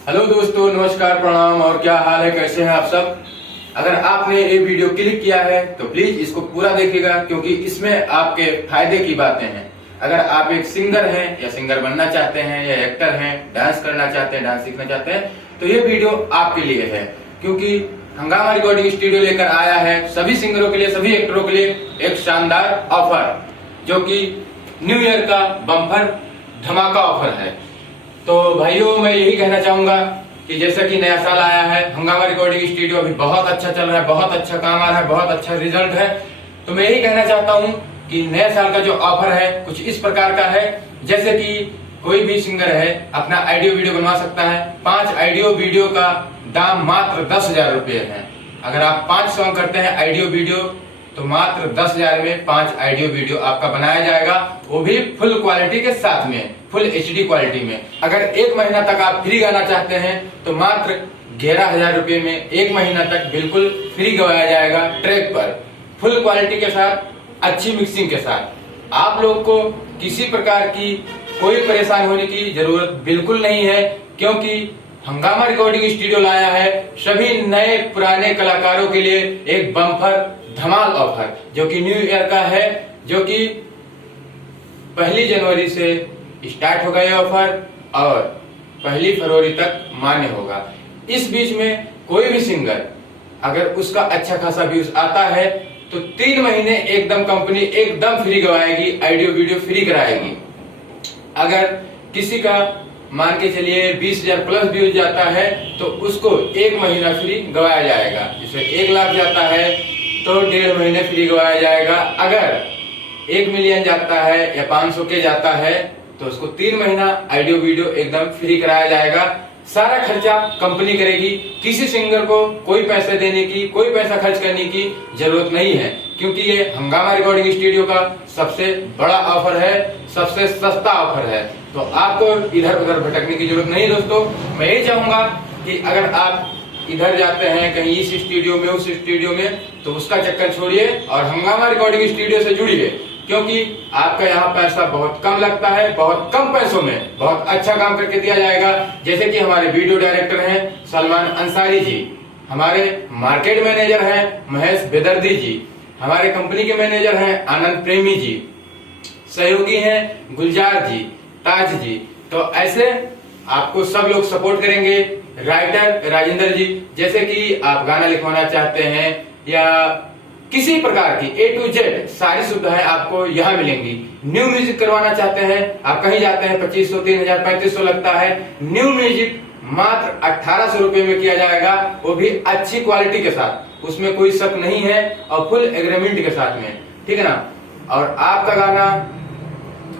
Hello दोस्तों, नमस्कार, प्रणाम। और क्या हाल है, कैसे हैं आप सब। अगर आपने ये वीडियो क्लिक किया है तो प्लीज इसको पूरा देखिएगा, क्योंकि इसमें आपके फायदे की बातें हैं। अगर आप एक सिंगर हैं या सिंगर बनना चाहते हैं या एक्टर हैं, डांस करना चाहते हैं, डांस सीखना चाहते हैं, तो ये वीडियो आपके लिए है। क्योंकि हंगामा रिकॉर्डिंग स्टूडियो लेकर आया है सभी सिंगरों के लिए, सभी एक्टरों के लिए एक शानदार ऑफर, जो कि न्यू ईयर का बम्पर धमाका ऑफर है। तो भाइयों, मैं यही कहना चाहूंगा कि जैसा कि नया साल आया है, हंगामा रिकॉर्डिंग स्टूडियो अभी बहुत अच्छा चल रहा है, बहुत अच्छा काम आ रहा है, बहुत अच्छा रिजल्ट है। तो मैं यही कहना चाहता हूं कि नए साल का जो ऑफर है कुछ इस प्रकार का है, जैसे कि कोई भी सिंगर है अपना ऑडियो वीडियो बनवा सकता है। 5 ऑडियो वीडियो का दाम मात्र 10,000 रुपये है। अगर आप 5 सॉन्ग करते हैं ऑडियो वीडियो, तो मात्र 10,000 में 5 ऑडियो वीडियो आपका बनाया जाएगा, वो भी फुल क्वालिटी के साथ में, फुल एचडी क्वालिटी में। अगर 1 महीना तक आप फ्री गाना चाहते हैं तो मात्र 11,000 रुपये में 1 महीना तक बिल्कुल फ्री गवाया जाएगा, ट्रैक पर फुल क्वालिटी के साथ, अच्छी मिक्सिंग के साथ। आप लोग को किसी प्रकार की कोई परेशानी होने की जरूरत बिल्कुल नहीं है, क्योंकि हंगामा रिकॉर्डिंग स्टूडियो लाया है सभी नए पुराने कलाकारों के लिए एक बम्पर धमाल ऑफर, जो कि न्यू ईयर का है, जो कि 1 जनवरी से स्टार्ट होगा ये ऑफर और 1 फरवरी तक मान्य होगा। इस बीच में कोई भी सिंगर अगर उसका अच्छा खासा व्यूज आता है तो 3 महीने एकदम कंपनी एकदम फ्री गवाएगी, ऑडियो वीडियो फ्री कराएगी। अगर किसी का मान के चलिए 20,000 प्लस व्यूज जाता है तो उसको 1 महीना फ्री गवाया जाएगा। जैसे 1 लाख जाता है तो 1.5 महीने फ्री गवाया जाएगा। अगर 1 मिलियन जाता है या 500 के जाता है तो उसको 3 महीना ऑडियो वीडियो एकदम फ्री कराया जाएगा। सारा खर्चा कंपनी करेगी, किसी सिंगर को कोई पैसे देने की, कोई पैसा खर्च करने की जरूरत नहीं है, क्योंकि ये हंगामा रिकॉर्डिंग स्टूडियो का सबसे बड़ा ऑफर है, सबसे सस्ता ऑफर है। तो आपको इधर उधर भटकने की जरूरत नहीं। दोस्तों, मैं यही चाहूंगा कि अगर आप इधर जाते हैं कहीं इस स्टूडियो में, उस स्टूडियो में, तो उसका चक्कर छोड़िए और हंगामा रिकॉर्डिंग स्टूडियो से जुड़िए, क्योंकि आपका यहाँ पैसा बहुत कम लगता है, बहुत कम पैसों में बहुत अच्छा काम करके दिया जाएगा। जैसे कि हमारे वीडियो डायरेक्टर हैं सलमान अंसारी जी, हमारे मार्केट मैनेजर हैं महेश बेदर्दी जी, हमारे कंपनी के मैनेजर हैं आनंद प्रेमी जी, सहयोगी हैं गुलजार जी, ताज जी। तो ऐसे आपको सब लोग सपोर्ट करेंगे। राइटर राजेंद्र जी, जैसे कि आप गाना लिखवाना चाहते हैं या किसी प्रकार की A to Z सारी सुविधाएं आपको यहाँ मिलेंगी। न्यू म्यूजिक करवाना चाहते हैं, आप कहीं जाते हैं 2500, 3000, 3500 लगता है। न्यू म्यूजिक मात्र 1800 रुपए में किया जाएगा, वो भी अच्छी क्वालिटी के साथ, उसमें कोई शक नहीं है, और फुल एग्रीमेंट के साथ में, ठीक है ना। और आपका गाना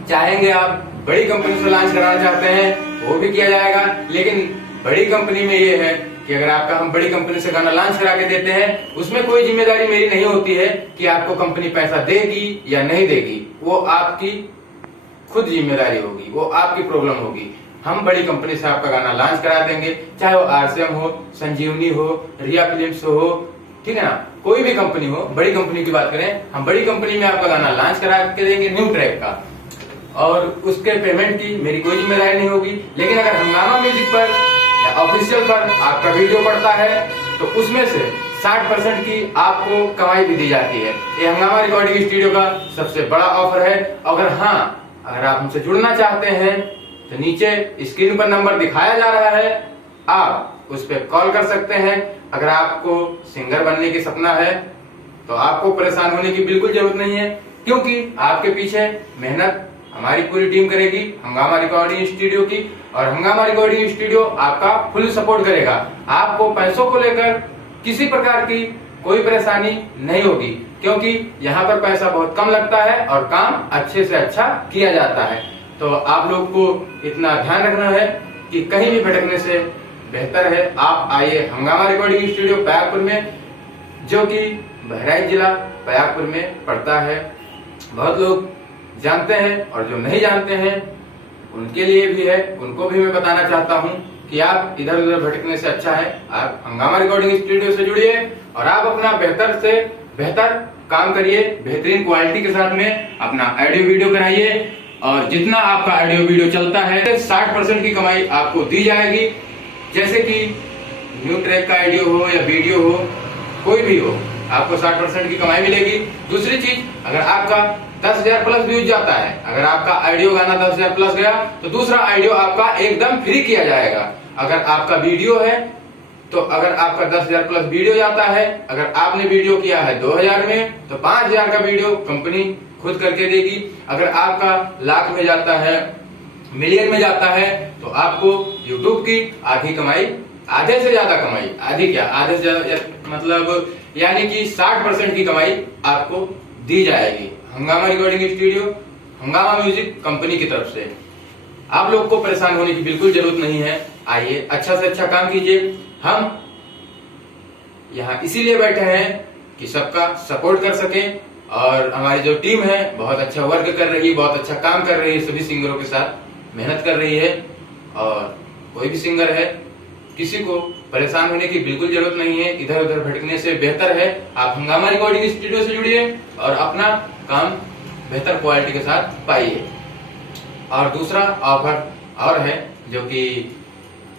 चाहेंगे आप बड़ी कंपनी से लॉन्च कराना चाहते हैं, वो भी किया जाएगा। लेकिन बड़ी कंपनी में ये है कि अगर आपका हम बड़ी कंपनी से गाना लॉन्च करा के देते हैं, उसमें कोई जिम्मेदारी मेरी नहीं होती है कि आपको कंपनी पैसा देगी या नहीं देगी, वो आपकी खुद जिम्मेदारी होगी, वो आपकी प्रॉब्लम होगी। हम बड़ी कंपनी से आपका गाना लॉन्च करा देंगे, चाहे वो RCM हो, संजीवनी हो, रिया फिल्म्स हो, ठीक है ना, कोई भी कंपनी हो। बड़ी कंपनी की बात करें, हम बड़ी कंपनी में आपका गाना लॉन्च करा के देंगे न्यू ट्रैक का, और उसके पेमेंट की मेरी कोई जिम्मेदारी नहीं होगी। लेकिन अगर हंगामा म्यूजिक पर या ऑफिशियल पर आपका वीडियो पड़ता है तो उसमें से 60% की आपको कमाई भी दी जाती है। ये हंगामा रिकॉर्डिंग स्टूडियो का सबसे बड़ा ऑफर है। अगर अगर आप हमसे जुड़ना चाहते हैं तो नीचे स्क्रीन पर नंबर दिखाया जा रहा है, आप उस पर कॉल कर सकते हैं। अगर आपको सिंगर बनने की सपना है तो आपको परेशान होने की बिल्कुल जरूरत नहीं है, क्योंकि आपके पीछे मेहनत हमारी पूरी टीम करेगी हंगामा रिकॉर्डिंग स्टूडियो की, और हंगामा रिकॉर्डिंग स्टूडियो आपका फुल सपोर्ट करेगा। आपको पैसों को लेकर किसी प्रकार की कोई परेशानी नहीं होगी, क्योंकि यहाँ पर पैसा बहुत कम लगता है और काम अच्छे से अच्छा किया जाता है। तो आप लोग को इतना ध्यान रखना है कि कहीं भी भटकने से बेहतर है आप आइए हंगामा रिकॉर्डिंग स्टूडियो पयागपुर में, जो कि बहराइच जिला पयागपुर में पड़ता है। बहुत लोग जानते हैं और जो नहीं जानते हैं उनके लिए भी है, उनको भी मैं बताना चाहता हूं कि आप इधर उधर भटकने से अच्छा है आप हंगामा रिकॉर्डिंग स्टूडियो से जुड़िए और आप अपना बेहतर से बेहतर काम करिए, बेहतरीन क्वालिटी के साथ में अपना ऑडियो वीडियो कराइए, और जितना आपका ऑडियो वीडियो चलता है 60% की कमाई आपको दी जाएगी। जैसे कि न्यू ट्रैक का ऑडियो हो या वीडियो हो, कोई भी हो, आपको 60% की कमाई मिलेगी। दूसरी चीज, अगर आपका 10,000 प्लस व्यूज जाता है, अगर आपका ऑडियो गाना 10,000 प्लस गया तो दूसरा ऑडियो आपका एकदम फ्री किया जाएगा। अगर आपका वीडियो है तो अगर आपका 10,000 प्लस वीडियो जाता है, अगर आपने वीडियो किया है 2,000 में तो 5,000 का वीडियो कंपनी खुद करके देगी। अगर आपका लाख में जाता है, मिलियन में जाता है, तो आपको यूट्यूब की आधी कमाई, आधे से ज्यादा कमाई, आधी क्या, आधे से ज्यादा मतलब यानी कि 60% की कमाई आपको दी जाएगी हंगामा रिकॉर्डिंग स्टूडियो, हंगामा म्यूजिक कंपनी की तरफ से। आप लोग को परेशान होने की बिल्कुल जरूरत नहीं है। आइए अच्छा से अच्छा काम कीजिए। हम यहाँ इसीलिए बैठे हैं कि सबका सपोर्ट कर सकें, और हमारी जो टीम है बहुत अच्छा वर्क कर रही है, बहुत अच्छा काम कर रही है, सभी सिंगरों के साथ मेहनत कर रही है। और कोई भी सिंगर है, किसी को परेशान होने की बिल्कुल जरूरत नहीं है। इधर उधर भटकने से बेहतर है आप हंगामा रिकॉर्डिंग स्टूडियो से जुड़िए और अपना काम बेहतर क्वालिटी के साथ पाइए। और दूसरा ऑफर और है जो कि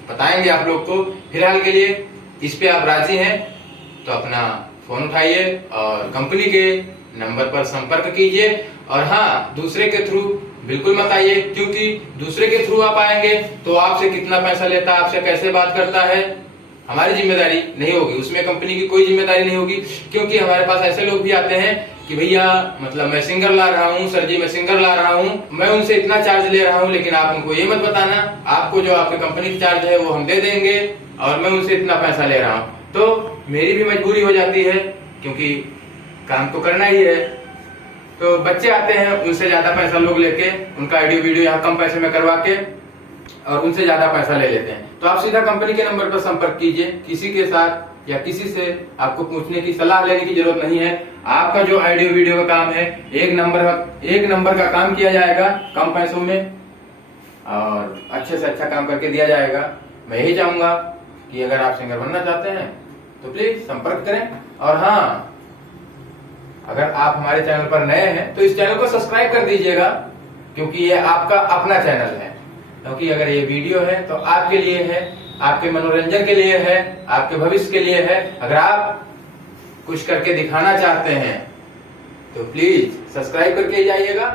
बताएंगे आप लोग को। फिलहाल के लिए इस पे आप राजी हैं तो अपना फोन उठाइए और कंपनी के नंबर पर संपर्क कीजिए। और हाँ, दूसरे के थ्रू बिल्कुल मत आइए, क्योंकि दूसरे के थ्रू आप आएंगे तो आपसे कितना पैसा लेता है, आपसे कैसे बात करता है, हमारी जिम्मेदारी नहीं होगी, उसमें कंपनी की कोई जिम्मेदारी नहीं होगी। क्योंकि हमारे पास ऐसे लोग भी आते हैं कि भैया मतलब मैं सिंगर ला रहा हूँ, सर जी मैं सिंगर ला रहा हूँ, मैं उनसे इतना चार्ज ले रहा हूँ, लेकिन आप उनको ये मत बताना, आपको जो आपके कंपनी का चार्ज है वो हम दे देंगे और मैं उनसे इतना पैसा ले रहा हूँ। तो मेरी भी मजबूरी हो जाती है, क्योंकि काम तो करना ही है। तो बच्चे आते हैं, उनसे ज्यादा पैसा लोग लेके उनका ऑडियो वीडियो यहाँ कम पैसे में करवा के और उनसे ज्यादा पैसा ले लेते हैं। तो आप सीधा कंपनी के नंबर पर संपर्क कीजिए। किसी के साथ या किसी से आपको पूछने की, सलाह लेने की जरूरत नहीं है। आपका जो ऑडियो वीडियो का काम है, एक नंबर का काम किया जाएगा कम पैसों में और अच्छे से अच्छा काम करके दिया जाएगा। मैं यही चाहूंगा कि अगर आप सिंगर बनना चाहते हैं तो प्लीज संपर्क करें। और हाँ, अगर आप हमारे चैनल पर नए हैं तो इस चैनल को सब्सक्राइब कर दीजिएगा, क्योंकि ये आपका अपना चैनल है। क्योंकि अगर ये वीडियो है तो आपके लिए है, आपके मनोरंजन के लिए है, आपके भविष्य के लिए है। अगर आप कुछ करके दिखाना चाहते हैं तो प्लीज सब्सक्राइब करके जाइएगा।